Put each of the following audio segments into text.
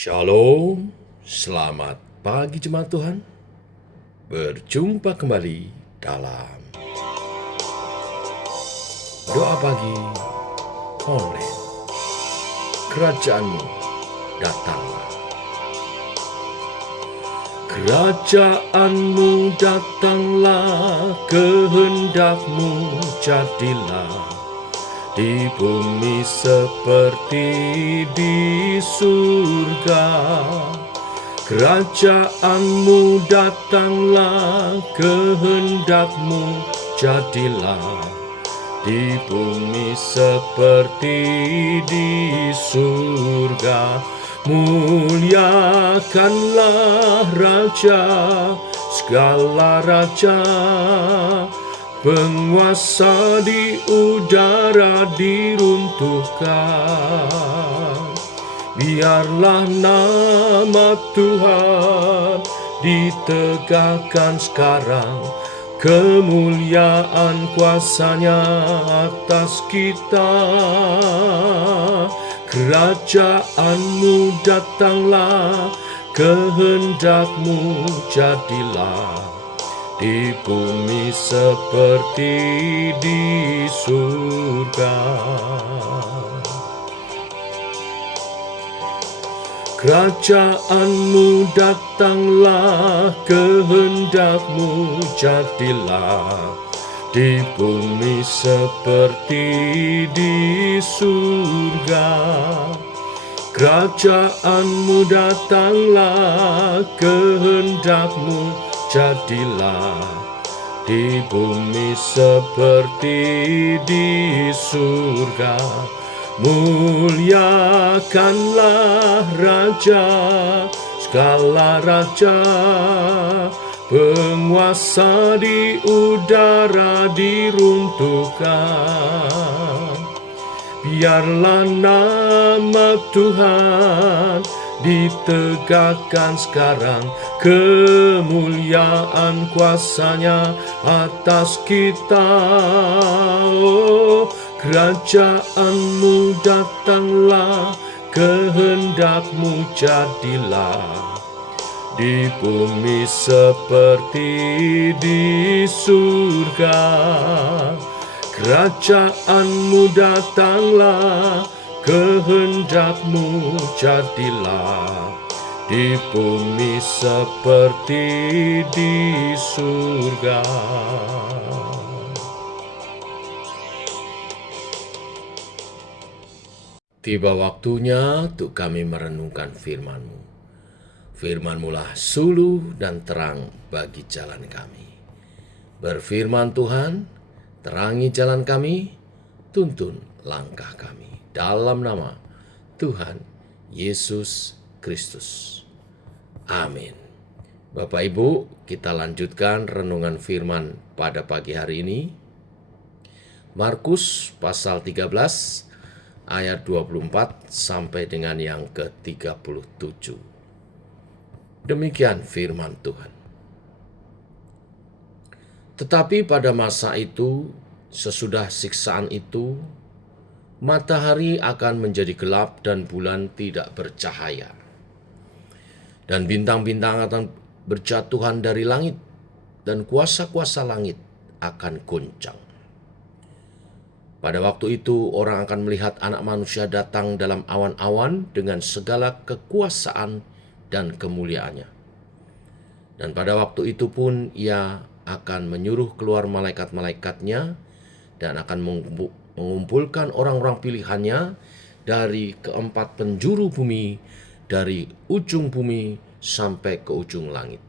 Shalom, selamat pagi jemaat Tuhan. Berjumpa kembali dalam doa pagi online. Kerajaanmu datanglah. Kerajaanmu datanglah, kehendakmu jadilah, di bumi seperti di surga. Kerajaanmu datanglah, kehendakmu jadilah, di bumi seperti di surga. Muliakanlah Raja, segala raja, penguasa di udara diruntuhkan. Biarlah nama Tuhan ditegakkan sekarang, kemuliaan kuasa-Nya atas kita. Kerajaanmu datanglah, kehendakmu jadilah, di bumi seperti di surga. Kerajaanmu datanglah, kehendakmu jadilah, di bumi seperti di surga. Kerajaanmu datanglah, kehendakmu jadilah, di bumi seperti di surga. Muliakanlah Raja, segala raja, penguasa di udara diruntuhkan. Biarlah nama Tuhan ditegakkan sekarang, kemuliaan kuasa-Nya atas kita. Oh, kerajaanmu datanglah, kehendakmu jadilah, di bumi seperti di surga. Kerajaanmu datanglah, kehendakmu jadilah, di bumi seperti di surga. Tiba waktunya untuk kami merenungkan firman-Mu. Firman-Mu lah suluh dan terang bagi jalan kami. Berfirman Tuhan, terangi jalan kami, tuntun langkah kami. Dalam nama Tuhan Yesus Kristus. Amin. Bapak Ibu, kita lanjutkan renungan firman pada pagi hari ini. Markus pasal 13 ayat 24 sampai dengan yang ke-37. Demikian firman Tuhan. Tetapi pada masa itu, sesudah siksaan itu, matahari akan menjadi gelap dan bulan tidak bercahaya. Dan bintang-bintang akan berjatuhan dari langit, dan kuasa-kuasa langit akan goncang. Pada waktu itu orang akan melihat Anak Manusia datang dalam awan-awan dengan segala kekuasaan dan kemuliaannya. Dan pada waktu itu pun Ia akan menyuruh keluar malaikat-malaikatnya dan akan mengumpulkan orang-orang pilihannya dari keempat penjuru bumi, dari ujung bumi sampai ke ujung langit.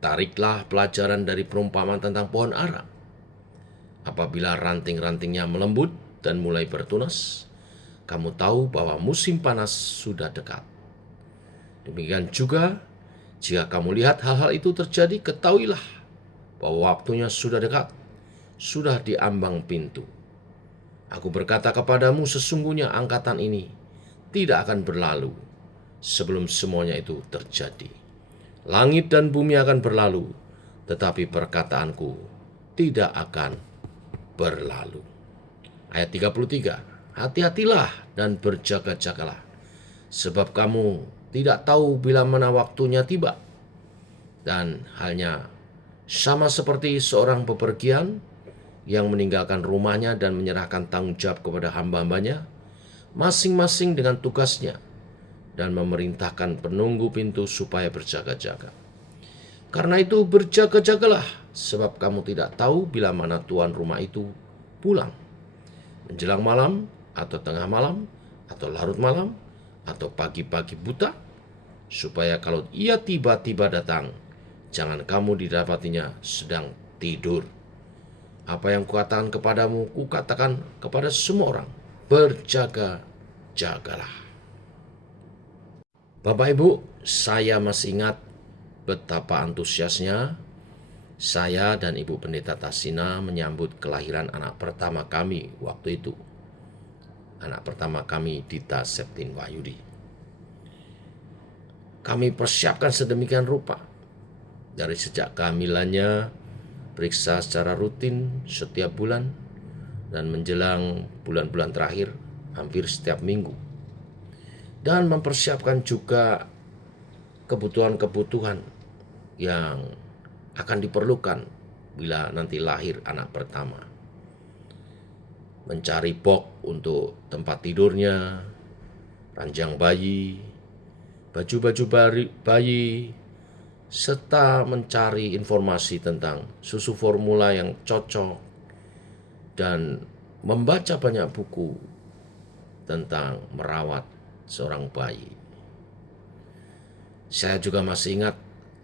Tariklah pelajaran dari perumpamaan tentang pohon ara. Apabila ranting-rantingnya melembut dan mulai bertunas, kamu tahu bahwa musim panas sudah dekat. Demikian juga, jika kamu lihat hal-hal itu terjadi, ketahuilah bahwa waktunya sudah dekat, sudah di ambang pintu. Aku berkata kepadamu, sesungguhnya angkatan ini tidak akan berlalu sebelum semuanya itu terjadi. Langit dan bumi akan berlalu, tetapi perkataanku tidak akan berlalu. Ayat 33, hati-hatilah dan berjaga-jagalah, sebab kamu tidak tahu bila mana waktunya tiba. Dan halnya sama seperti seorang bepergian yang meninggalkan rumahnya dan menyerahkan tanggung jawab kepada hamba-hambanya, masing-masing dengan tugasnya, dan memerintahkan penunggu pintu supaya berjaga-jaga. Karena itu berjaga-jagalah, sebab kamu tidak tahu bila mana tuan rumah itu pulang, menjelang malam, atau tengah malam, atau larut malam, atau pagi-pagi buta, supaya kalau ia tiba-tiba datang, jangan kamu didapatinya sedang tidur. Apa yang kukatakan kepadamu, kukatakan kepada semua orang, berjaga-jagalah. Bapak Ibu, saya masih ingat betapa antusiasnya saya dan Ibu Pendeta Tasina menyambut kelahiran anak pertama kami waktu itu. Anak pertama kami, Dita Septin Wahyudi. Kami persiapkan sedemikian rupa. Dari sejak kehamilannya, periksa secara rutin setiap bulan, dan menjelang bulan-bulan terakhir, hampir setiap minggu. Dan mempersiapkan juga kebutuhan-kebutuhan yang akan diperlukan bila nanti lahir anak pertama. Mencari box untuk tempat tidurnya, ranjang bayi, baju-baju bayi, serta mencari informasi tentang susu formula yang cocok, dan membaca banyak buku tentang merawat seorang bayi. Saya juga masih ingat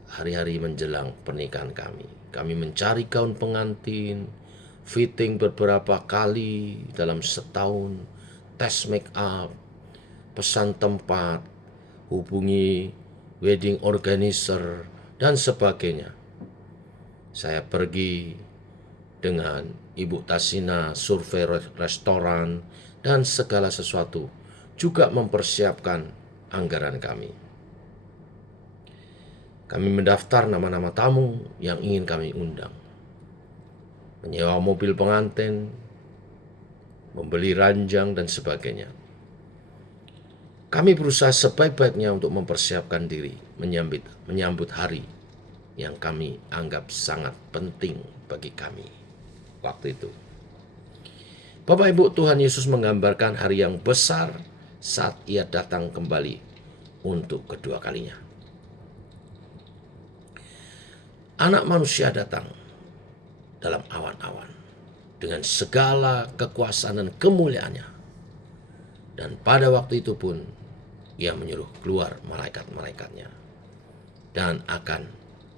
hari-hari menjelang pernikahan kami. Kami mencari gaun pengantin, fitting beberapa kali dalam setahun, tes make up, pesan tempat, hubungi wedding organizer, dan sebagainya. Saya pergi dengan Ibu Tasina, survei restoran, dan segala sesuatu, juga mempersiapkan anggaran kami. Kami mendaftar nama-nama tamu yang ingin kami undang, menyewa mobil pengantin, membeli ranjang, dan sebagainya. Kami berusaha sebaik-baiknya untuk mempersiapkan diri menyambut hari yang kami anggap sangat penting bagi kami waktu itu. Bapak Ibu, Tuhan Yesus menggambarkan hari yang besar saat ia datang kembali untuk kedua kalinya. Anak manusia datang dalam awan-awan dengan segala kekuasaan dan kemuliaannya. Dan pada waktu itu pun ia menyuruh keluar malaikat-malaikatnya dan akan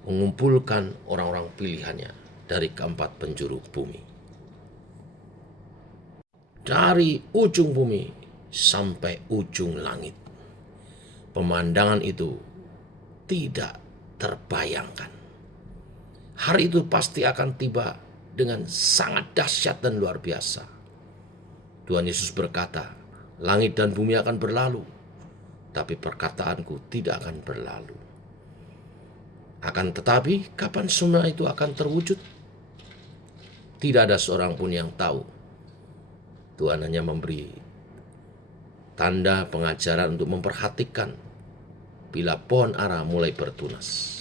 mengumpulkan orang-orang pilihannya dari keempat penjuru bumi. Dari ujung bumi sampai ujung langit. Pemandangan itu tidak terbayangkan. Hari itu pasti akan tiba dengan sangat dahsyat dan luar biasa. Tuhan Yesus berkata, langit dan bumi akan berlalu, tapi perkataanku tidak akan berlalu. Akan tetapi, kapan semua itu akan terwujud? Tidak ada seorang pun yang tahu. Tuhan hanya memberi tanda pengajaran untuk memperhatikan bila pohon ara mulai bertunas.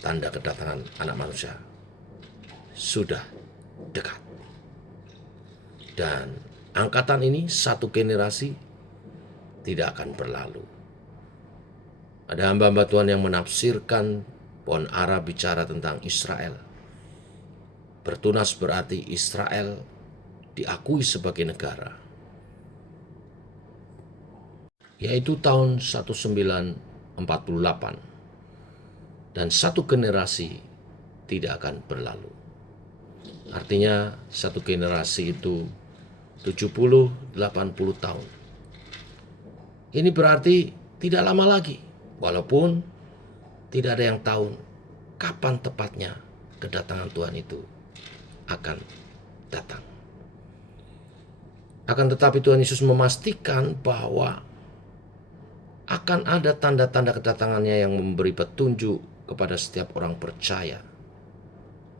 Tanda kedatangan anak manusia sudah dekat. Dan angkatan ini, satu generasi, tidak akan berlalu. Ada hamba-hamba Tuhan yang menafsirkan pohon ara bicara tentang Israel. Bertunas berarti Israel diakui sebagai negara, yaitu tahun 1948. Dan satu generasi tidak akan berlalu. Artinya satu generasi itu 70-80 tahun. Ini berarti tidak lama lagi, walaupun tidak ada yang tahu kapan tepatnya kedatangan Tuhan itu akan datang. Akan tetapi Tuhan Yesus memastikan bahwa akan ada tanda-tanda kedatangannya yang memberi petunjuk kepada setiap orang percaya.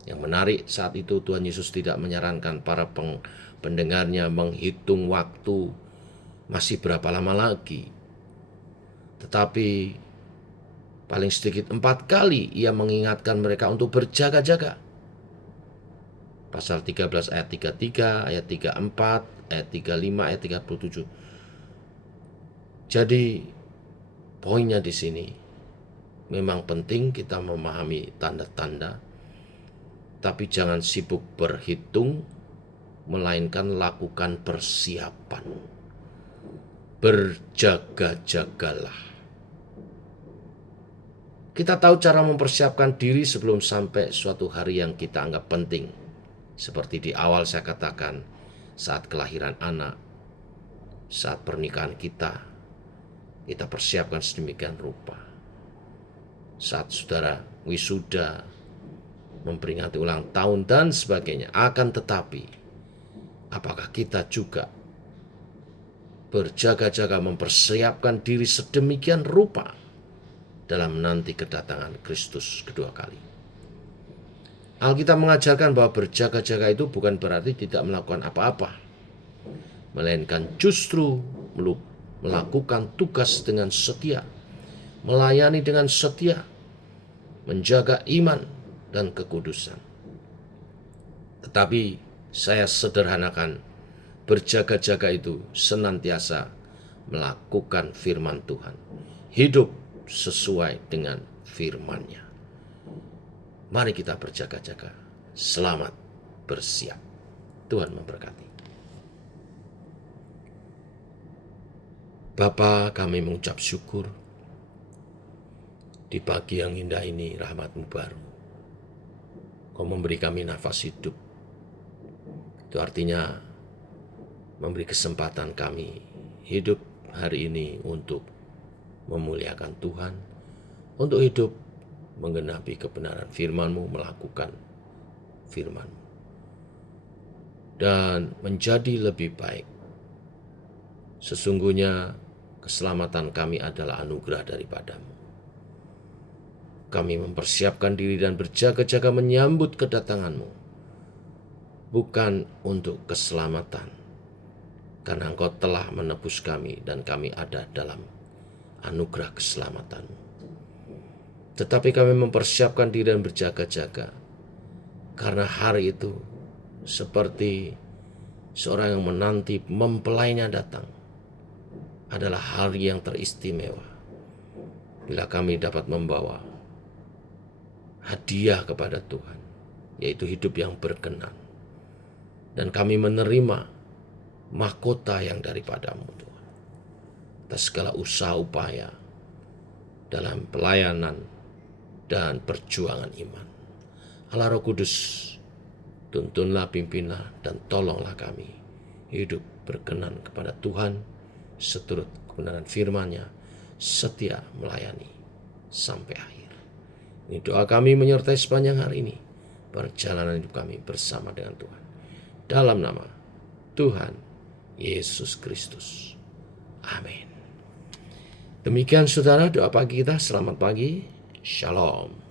Yang menarik, saat itu Tuhan Yesus tidak menyarankan para pendengarnya menghitung waktu masih berapa lama lagi. Tetapi paling sedikit 4 kali ia mengingatkan mereka untuk berjaga-jaga. Pasal 13 ayat 33, ayat 34, ayat 35, ayat 37. Jadi poinnya di sini memang penting kita memahami tanda-tanda, tapi jangan sibuk berhitung, melainkan lakukan persiapan. Berjaga-jagalah. Kita tahu cara mempersiapkan diri sebelum sampai suatu hari yang kita anggap penting. Seperti di awal saya katakan, saat kelahiran anak, saat pernikahan kita persiapkan sedemikian rupa. Saat saudara wisuda, memperingati ulang tahun dan sebagainya. Akan tetapi, apakah kita juga berjaga-jaga mempersiapkan diri sedemikian rupa dalam menanti kedatangan Kristus kedua kali? Alkitab mengajarkan bahwa berjaga-jaga itu bukan berarti tidak melakukan apa-apa, melainkan justru melakukan tugas dengan setia, melayani dengan setia, menjaga iman dan kekudusan. Tetapi saya sederhanakan, berjaga-jaga itu senantiasa melakukan firman Tuhan, hidup sesuai dengan firman-Nya. Mari kita berjaga-jaga. Selamat bersiap. Tuhan memberkati. Bapa, kami mengucap syukur di pagi yang indah ini, rahmat-Mu baru. Kau memberi kami nafas hidup. Itu artinya memberi kesempatan kami hidup hari ini untuk memuliakan Tuhan, untuk hidup menggenapi kebenaran firman-Mu, melakukan firman-Mu, dan menjadi lebih baik. Sesungguhnya keselamatan kami adalah anugerah daripada-Mu. Kami mempersiapkan diri dan berjaga-jaga menyambut kedatangan-Mu, bukan untuk keselamatan, karena Engkau telah menebus kami dan kami ada dalam anugerah keselamatan-Mu. Tetapi kami mempersiapkan diri dan berjaga-jaga, karena hari itu seperti seorang yang menanti mempelainya datang, adalah hari yang teristimewa, bila kami dapat membawa hadiah kepada Tuhan, yaitu hidup yang berkenan. Dan kami menerima mahkota yang daripada-Mu, Tuhan, atas segala usaha upaya dalam pelayanan dan perjuangan iman. Allah Roh Kudus, tuntunlah, pimpinlah, dan tolonglah kami hidup berkenan kepada Tuhan, seturut kebenaran firman-Nya, setia melayani sampai akhir. Ini doa kami menyertai sepanjang hari ini, perjalanan hidup kami bersama dengan Tuhan. Dalam nama Tuhan Yesus Kristus. Amin. Demikian saudara doa pagi kita. Selamat pagi. Shalom.